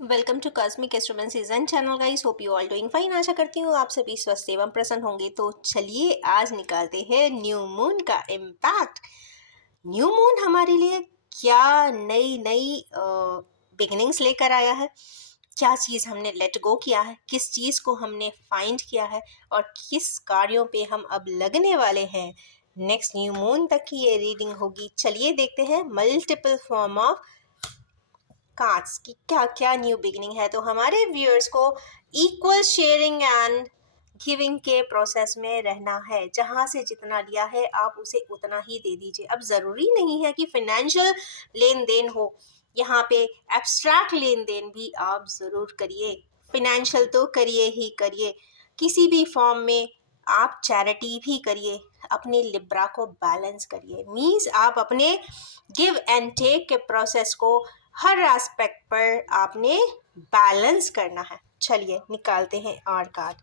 Welcome to cosmic instrument season channel guys. Hope you all doing fine. आशा करती हूँ आप सभी स्वस्थ एवं प्रसन्न होंगे। तो चलिए आज निकालते हैं न्यू मून का इम्पैक्ट। न्यू मून हमारे लिए क्या नई नई बिगिनिंग्स लेकर आया है, क्या चीज़ हमने लेट गो किया है, किस चीज़ को हमने फाइंड किया है और किस कार्यों पे हम अब लगने वाले हैं। नेक्स्ट न्यू मून तक की ये रीडिंग होगी। चलिए देखते हैं मल्टीपल फॉर्म ऑफ कार्ड्स की क्या क्या न्यू बिगिनिंग है। तो हमारे व्यूअर्स को इक्वल शेयरिंग एंड गिविंग के प्रोसेस में रहना है। जहाँ से जितना लिया है आप उसे उतना ही दे दीजिए। अब ज़रूरी नहीं है कि फिनेंशियल लेन देन हो, यहाँ पे एब्स्ट्रैक्ट लेन देन भी आप ज़रूर करिए। फिनेंशियल तो करिए ही करिए, किसी भी फॉर्म में आप चैरिटी भी करिए, अपने लिब्रा को बैलेंस करिए। मीन्स आप अपने गिव एंड टेक के प्रोसेस को हर एस्पेक्ट पर आपने बैलेंस करना है। चलिए निकालते हैं और कार्ड।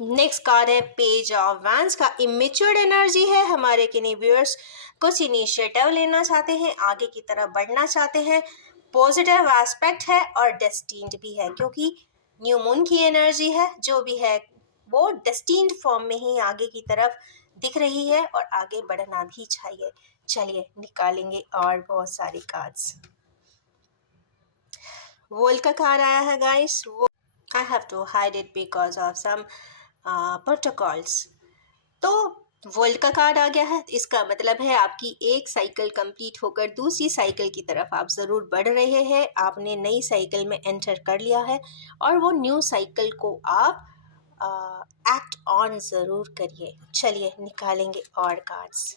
नेक्स्ट कार्ड है पेज ऑफ वैंड्स का। इमेच्योर्ड एनर्जी है हमारे किन्हीं व्यूअर्स, कुछ इनिशिएटिव लेना चाहते हैं, आगे की तरफ बढ़ना चाहते हैं। पॉजिटिव एस्पेक्ट है और डेस्टिन्ड भी है, क्योंकि न्यू मून की एनर्जी है। जो भी है वो डेस्टिन्ड फॉर्म में ही आगे की तरफ दिख रही है और आगे बढ़ना भी चाहिए। चलिए निकालेंगे और बहुत सारे कार्ड्स। वर्ल्ड का कार्ड आया है guys. I have to hide it because of some protocols. तो वर्ल्ड का कार्ड आ गया है। इसका मतलब है आपकी एक साइकिल कंप्लीट होकर दूसरी साइकिल की तरफ आप ज़रूर बढ़ रहे हैं। आपने नई साइकिल में एंटर कर लिया है और वो न्यू साइकिल को आप एक्ट ऑन ज़रूर करिए। चलिए निकालेंगे और cards.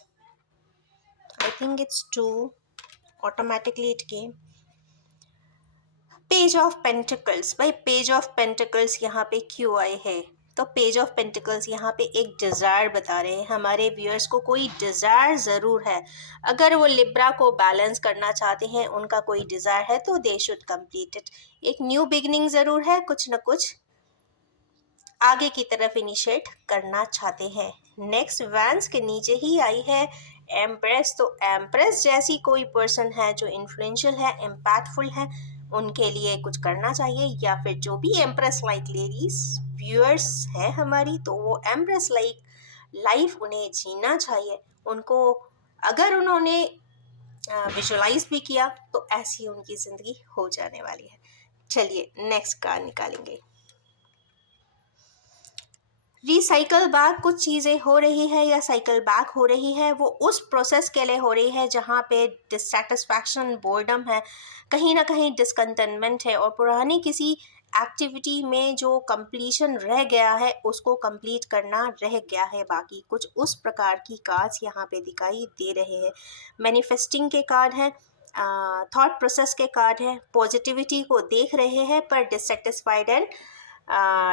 I think it's two, automatically it came. Page of pentacles. भाई पेज ऑफ पेंटिकल्स यहाँ पे क्यों आए हैं? तो पेज ऑफ पेंटिकल्स यहाँ पे एक डिज़ायर बता रहे हैं हमारे व्यूअर्स को। कोई डिज़ायर ज़रूर है। अगर वो लिब्रा को बैलेंस करना चाहते हैं, उनका कोई डिज़ायर है, तो दे शुड कंप्लीट इट। एक न्यू बिगनिंग ज़रूर है, कुछ न कुछ आगे की तरफ इनिशिएट करना चाहते हैं। नेक्स्ट वैंस के नीचे ही आई है एम्प्रेस। तो एम्प्रेस जैसी कोई पर्सन है जो इन्फ्लुएंशियल है, इम्पैक्टफुल है, उनके लिए कुछ करना चाहिए। या फिर जो भी एम्प्रेस लाइक लेडीज व्यूअर्स है हमारी, तो वो एम्प्रेस लाइक लाइफ उन्हें जीना चाहिए। उनको अगर उन्होंने विजुलाइज भी किया तो ऐसी उनकी ज़िंदगी हो जाने वाली है। चलिए नेक्स्ट कार्ड निकालेंगे। Recycle back. कुछ चीज़ें हो रही है या साइकिल बैक हो रही है, वो उस प्रोसेस के लिए हो रही है जहाँ पे डिससेटिस्फैक्शन, बोर्डम है, कहीं ना कहीं डिसकंटेनमेंट है और पुरानी किसी एक्टिविटी में जो कंप्लीशन रह गया है उसको कंप्लीट करना रह गया है बाकी। कुछ उस प्रकार की कार्ड्स यहाँ पे दिखाई दे रहे हैं। मैनिफेस्टिंग के कार्ड हैं, थॉट प्रोसेस के कार्ड हैं, पॉजिटिविटी को देख रहे हैं पर डिससेटिस्फाइड एंड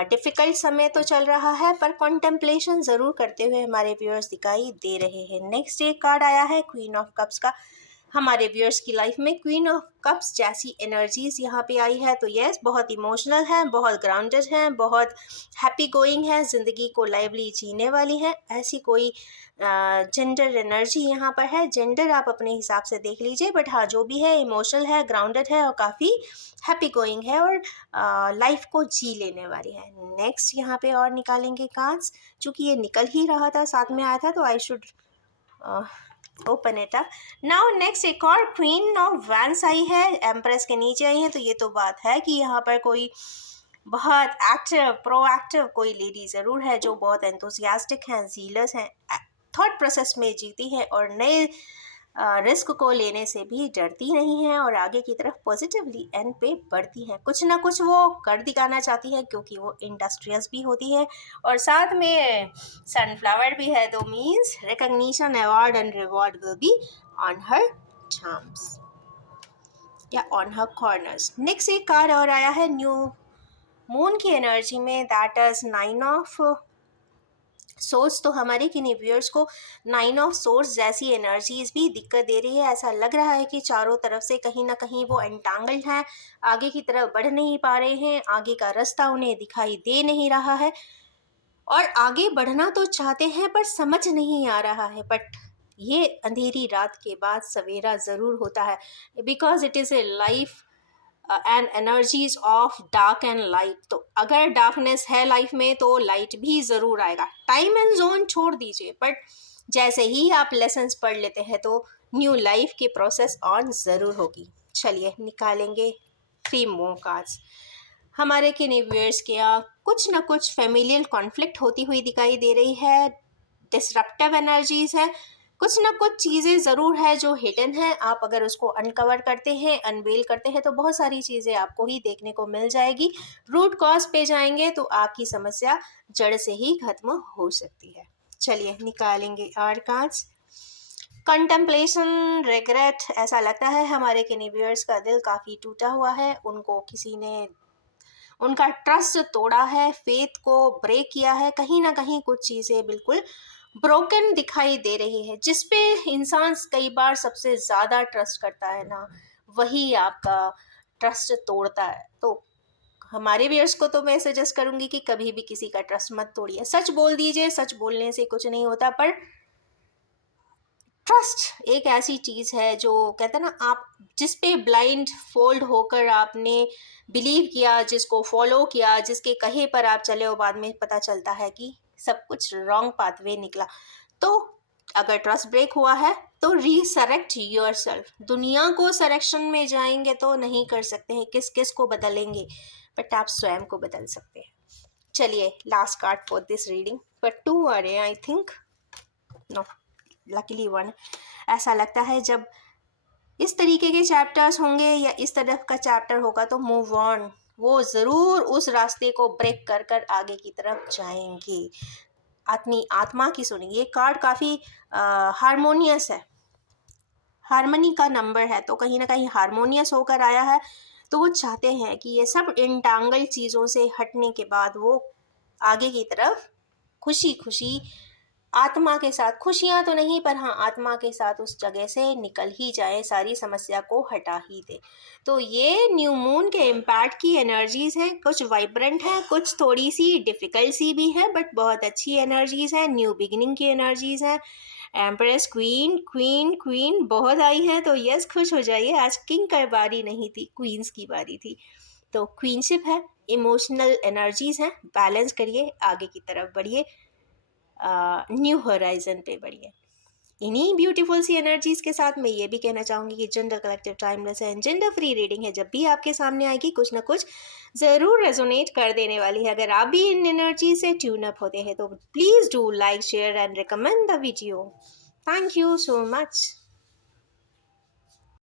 डिफ़िकल्ट समय तो चल रहा है, पर कॉन्टेम्पलेशन ज़रूर करते हुए हमारे व्यूअर्स दिखाई दे रहे हैं। नेक्स्ट एक कार्ड आया है क्वीन ऑफ कप्स का। हमारे व्यूअर्स की लाइफ में क्वीन ऑफ कप्स जैसी एनर्जीज यहाँ पे आई है। तो यस, बहुत इमोशनल है, बहुत ग्राउंडेड है, बहुत हैप्पी गोइंग है, ज़िंदगी को लाइवली जीने वाली है। ऐसी कोई जेंडर एनर्जी यहाँ पर है। जेंडर आप अपने हिसाब से देख लीजिए, बट हाँ जो भी है इमोशनल है, ग्राउंडेड है और काफ़ी हैप्पी गोइंग है और लाइफ को जी लेने वाली है। नेक्स्ट यहाँ पे और निकालेंगे कार्ड्स। चूँकि ये निकल ही रहा था, साथ में आया था, तो I should open it up now. Next एक और क्वीन ऑफ वैंस आई है, एम्प्रेस के नीचे आई है। तो ये तो बात है कि यहाँ पर कोई बहुत एक्टिव, प्रोएक्टिव कोई लेडी ज़रूर है जो बहुत एंथुसियास्टिक हैं, जीलस हैं, थॉट प्रोसेस में जीती हैं और नए रिस्क को लेने से भी डरती नहीं हैं और आगे की तरफ पॉजिटिवली एंड पे बढ़ती हैं। कुछ ना कुछ वो कर दिखाना चाहती है क्योंकि वो इंडस्ट्रियस भी होती है और साथ में सनफ्लावर भी है। तो means recognition, award and reward will be on her charms या ऑन हर कॉर्नर्स। नेक्स्ट एक कार्ड और आया है न्यू मून की एनर्जी में, दैट इज 9 ऑफ सोर्स। तो हमारे किन्हीं व्यूअर्स को 9 ऑफ सोर्स जैसी एनर्जीज भी दिक्कत दे रही है। ऐसा लग रहा है कि चारों तरफ से कहीं ना कहीं वो एंटांगल्ड हैं, आगे की तरफ बढ़ नहीं पा रहे हैं, आगे का रास्ता उन्हें दिखाई दे नहीं रहा है और आगे बढ़ना तो चाहते हैं पर समझ नहीं आ रहा है। बट ये अंधेरी रात के बाद सवेरा ज़रूर होता है, because it is a life and energies of dark and light. तो अगर डार्कनेस है लाइफ में तो लाइट भी ज़रूर आएगा। टाइम एंड जोन छोड़ दीजिए, बट जैसे ही आप लेसन्स पढ़ लेते हैं तो न्यू लाइफ की प्रोसेस ऑन ज़रूर होगी। चलिए निकालेंगे 3 मोर कार्ड्स। हमारे व्यूअर्स के यहाँ कुछ ना कुछ फैमिलियल कॉन्फ्लिक्ट होती हुई दिखाई दे रही है, डिसरप्टिव एनर्जीज है, कुछ ना कुछ चीज़ें ज़रूर है जो हिडन है। आप अगर उसको अनकवर करते हैं, अनवेल करते हैं तो बहुत सारी चीज़ें आपको ही देखने को मिल जाएगी। रूट कॉज पे जाएंगे तो आपकी समस्या जड़ से ही खत्म हो सकती है। चलिए निकालेंगे आर कार्ड्स। Contemplation, regret. ऐसा लगता है हमारे व्यूअर्स का दिल काफ़ी टूटा हुआ है, उनको किसी ने उनका ट्रस्ट तोड़ा है, फेथ को ब्रेक किया है। कहीं ना कहीं कुछ चीज़ें बिल्कुल ब्रोकन दिखाई दे रही है। जिस पे इंसान कई बार सबसे ज़्यादा ट्रस्ट करता है ना, वही आपका ट्रस्ट तोड़ता है। तो हमारे व्यूअर्स को तो मैं सजेस्ट करूँगी कि कभी भी किसी का ट्रस्ट मत तोड़िए। सच बोल दीजिए, सच बोलने से कुछ नहीं होता, पर ट्रस्ट एक ऐसी चीज़ है जो कहते हैं ना, आप जिस पे ब्लाइंड फोल्ड होकर आपने बिलीव किया, जिसको फॉलो किया, जिसके कहे पर आप चले, और बाद में पता चलता है कि सब कुछ रॉन्ग पाथवे निकला। तो अगर ट्रस्ट ब्रेक हुआ है तो रीसरेक्ट योरसेल्फ। दुनिया को सरेक्शन में जाएंगे तो नहीं कर सकते हैं, किस किस को बदलेंगे, बट आप स्वयं को बदल सकते हैं। चलिए last card for this reading, पर 2 आ रहे हैं आई थिंक, नो लकीली 1। ऐसा लगता है जब इस तरीके के चैप्टर्स होंगे या इस तरफ का चैप्टर होगा तो मूव ऑन, वो ज़रूर उस रास्ते को ब्रेक कर कर आगे की तरफ जाएंगे। अपनी आत्मा की सुनिए। ये कार्ड काफ़ी हारमोनियस है, हारमोनी का नंबर है, तो कहीं ना कहीं हारमोनियस होकर आया है। तो वो चाहते हैं कि ये सब इंटांगल चीज़ों से हटने के बाद वो आगे की तरफ खुशी खुशी आत्मा के साथ, खुशियाँ तो नहीं पर हाँ आत्मा के साथ उस जगह से निकल ही जाए, सारी समस्या को हटा ही दे। तो ये न्यू मून के इम्पैक्ट की एनर्जीज़ हैं, कुछ वाइब्रेंट है, कुछ थोड़ी सी डिफ़िकल्ट सी भी है, बट बहुत अच्छी एनर्जीज़ हैं। न्यू बिगिनिंग की एनर्जीज़ हैं। एम्प्रेस, क्वीन क्वीन क्वीन बहुत आई हैं, तो यस खुश हो जाइए। आज किंग का बारी नहीं थी, क्वींस की बारी थी। तो क्वीनशिप है, इमोशनल एनर्जीज़ हैं। बैलेंस करिए, आगे की तरफ बढ़िए, न्यू होराइजन पे बढ़िए। इन्हीं ब्यूटीफुल सी एनर्जीज के साथ मैं ये भी कहना चाहूँगी कि जेंडर कलेक्टिव टाइमलेस है, जेंडर फ्री रीडिंग है। जब भी आपके सामने आएगी कुछ ना कुछ ज़रूर रेजोनेट कर देने वाली है। अगर आप भी इन एनर्जी से ट्यून अप होते हैं तो please do like, share and recommend the video. Thank you so much.